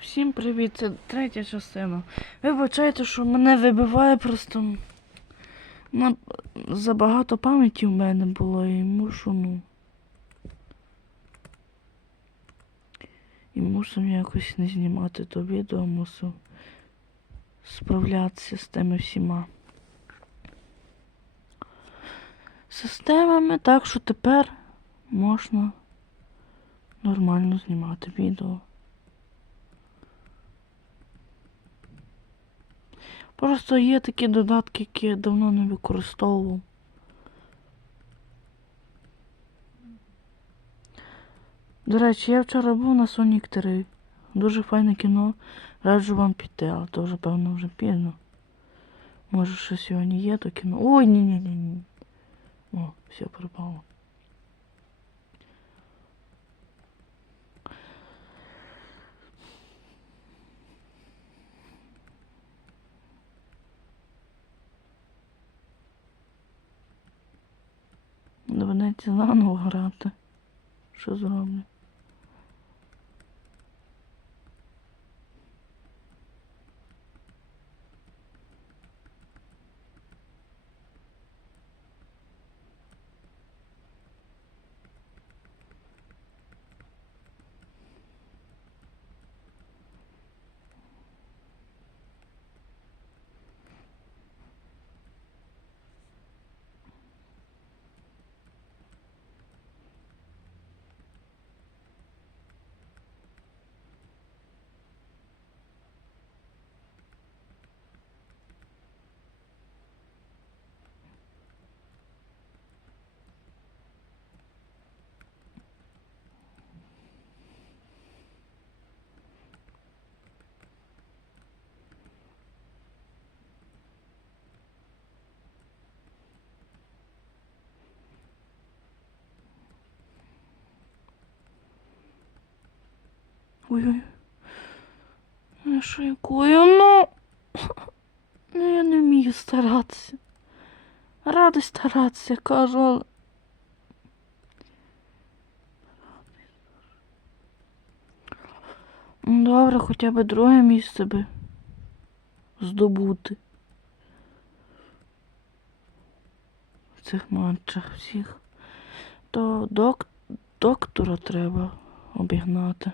Всім привіт, це третя частина. Вибачайте, що мене вибиває просто. На... Забагато пам'яті в мене було і мушу, ну. І мусив якось не знімати то відео, мусив справлятися з тими всіма системами, так що тепер можна нормально знімати відео. Просто є такі додатки, які я давно не використовував. До речі, я вчора був на Sonic 3. Дуже файне кіно. Раджу вам піти, але то вже, певно, вже пізно. Може, що сьогодні є то кіно. Ой, ні-ні-ні. О, все пропало. Заново грати. Що зроблю? Ой-ой. Ну що якою? Ну. Ну я не вмію старатися. Радий старатися, кажу, але. Ну, Добре, хоча б друге місце би здобути. В цих матчах всіх. То док... доктора треба обігнати.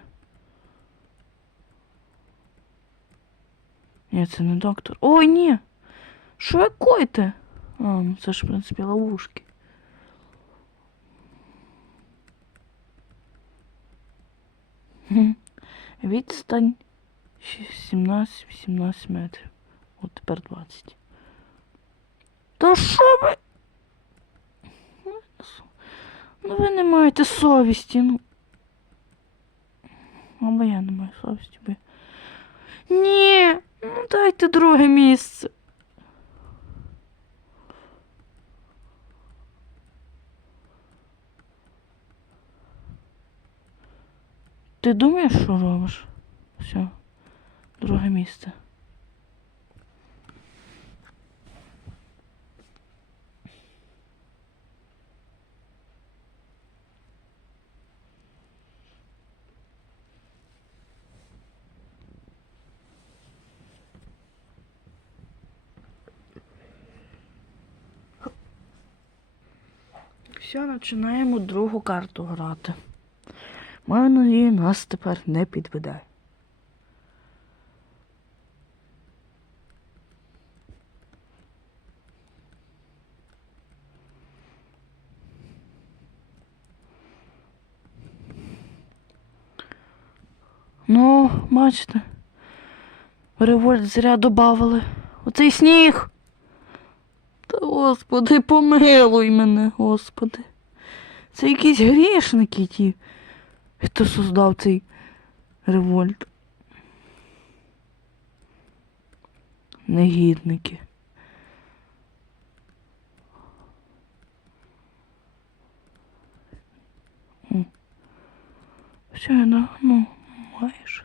Ні, це не доктор. Ой, ні! Що ви коїте? А, ну це ж, в принципі, ловушки. Відстань 17-18 метрів. От тепер 20. Та що ви? Ну ви не маєте совісті, ну. Або я не маю совісті, бо. Ні, ну дайте друге місце. Ти думаєш, що робиш? Все, друге місце. Все, починаємо другу карту грати. Маю надію, нас тепер не підведе. Ну, бачите, револьт зря добавили. Оцей сніг. Господи, помилуй мене, господи. Це якісь грішники ті, хто создав цей револьт. Негідники. Все, ну, ну, маєш.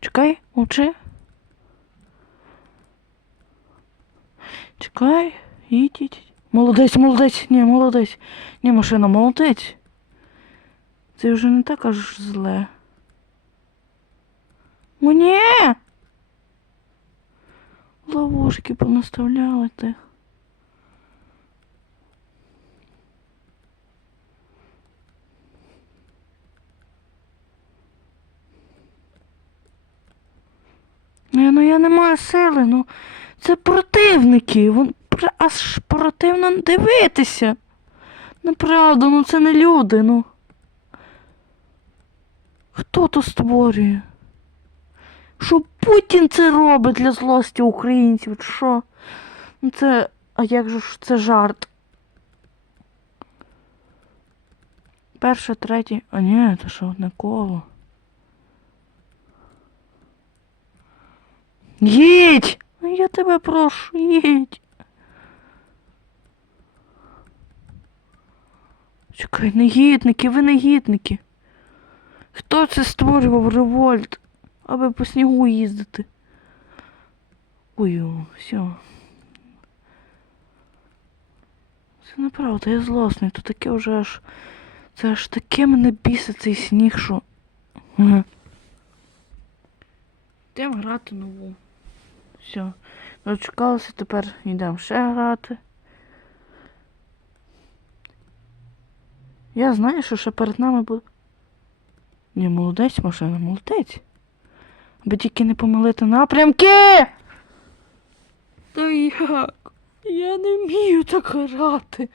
Чекай, мовчи. Чекай, їдь. Молодець, молодець, ні, молодець. Ні, машина, молодець. Це вже не так аж зле. Мені! Ловушки понаставляли тих. Ну я не маю сили, ну це противники. Вон аж противно дивитися. Неправда, ну це не люди, ну. Хто то створює? Що Путін це робить для злості українців? Що? Ну це. А як же ж це жарт? Перше, третє. А ні, це що одне коло. Їдь! Я тебе прошу, їдь. Чекай, негідники, ви негідники. Хто це створював револьт, аби по снігу їздити? Ой, все. Це неправда, я злосний, то таке вже аж. Це аж таке мене бісить цей сніг, що. Йдемо грати нову. Все. Дочекалися, тепер йдемо ще грати. Я знаю, що ще перед нами буде. Ні, молодець машина, молодець. Аби тільки не помилити напрямки. Та як? Я не вмію так грати.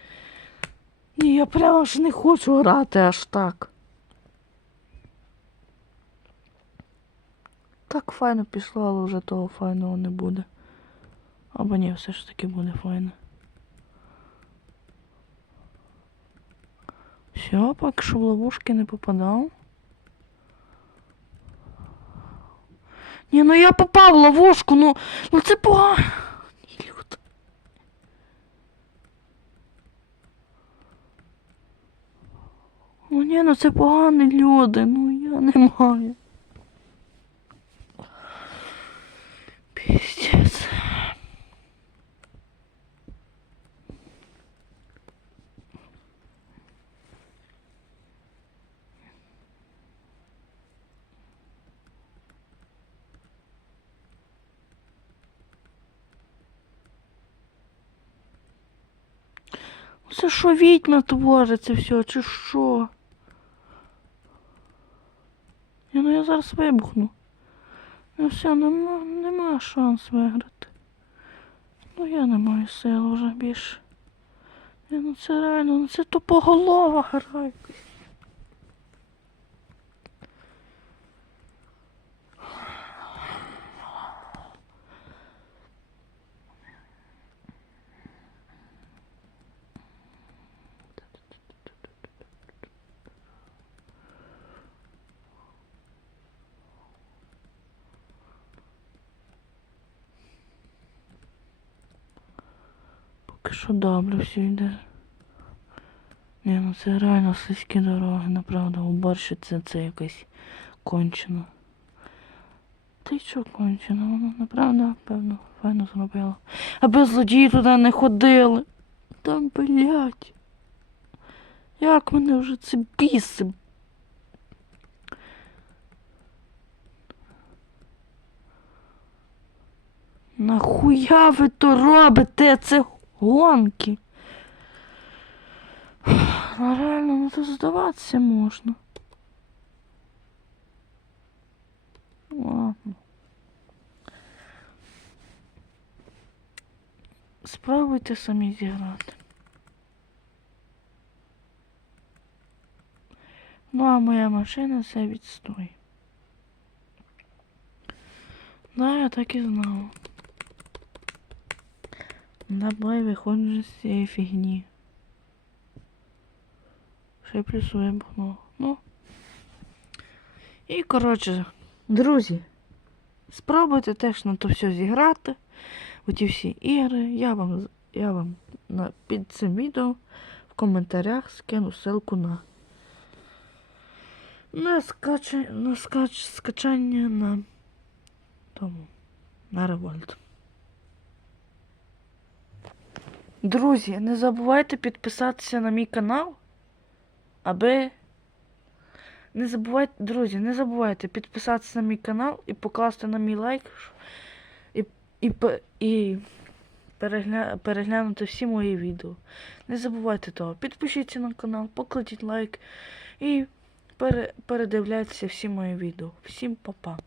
Ні, я прямо ж не хочу грати аж так. Так файно пішло, але вже того файного не буде. Або ні, все ж таки буде файно. Все, поки що в ловушки не попадав. Ні, ну я попав в ловушку, ну, ну це погано. Ну ні, ну це погані люди, ну я не маю. Це що відьма твориться все, чи що? Я, ну я зараз вибухну. Ну все, нема, нема шанс виграти. Ну я не маю сил вже більше. Я, ну це реально, ну це тупоголова гра. Поки що добре все йде. Ні, ну це реально слизькі дороги, направда, уборщиця це якась кончена. Та й що кончена? Вона направда, певно, файно зробила. Аби злодії туди не ходили. Та блять. Як мене вже це бісить. Нахуя ви то робите? Це гонки. Ну реально, ну то здаватися можна. Ладно. Спробуйте самі зіграти. Ну, а моя машина це відстой. Да, я так і знала. Давай виходжу з цієї фігні. Ще плюс вибухнуло. Ну. І коротше, друзі, спробуйте теж на то все зіграти. Оті всі ігри. Я вам, я вам на, під цим відео в коментарях скину ссылку на, на, скача, на скач, скачання на тому. На револьт. Друзі, не забувайте підписатися на мій канал, аби Не забувайте, друзі, не забувайте підписатися на мій канал і покласти на мій лайк. І, і, і перегля, переглянути всі мої відео. Не забувайте того. Підпишіться на канал, покладіть лайк і пере, передивляйтеся всі мої відео. Всім па-па.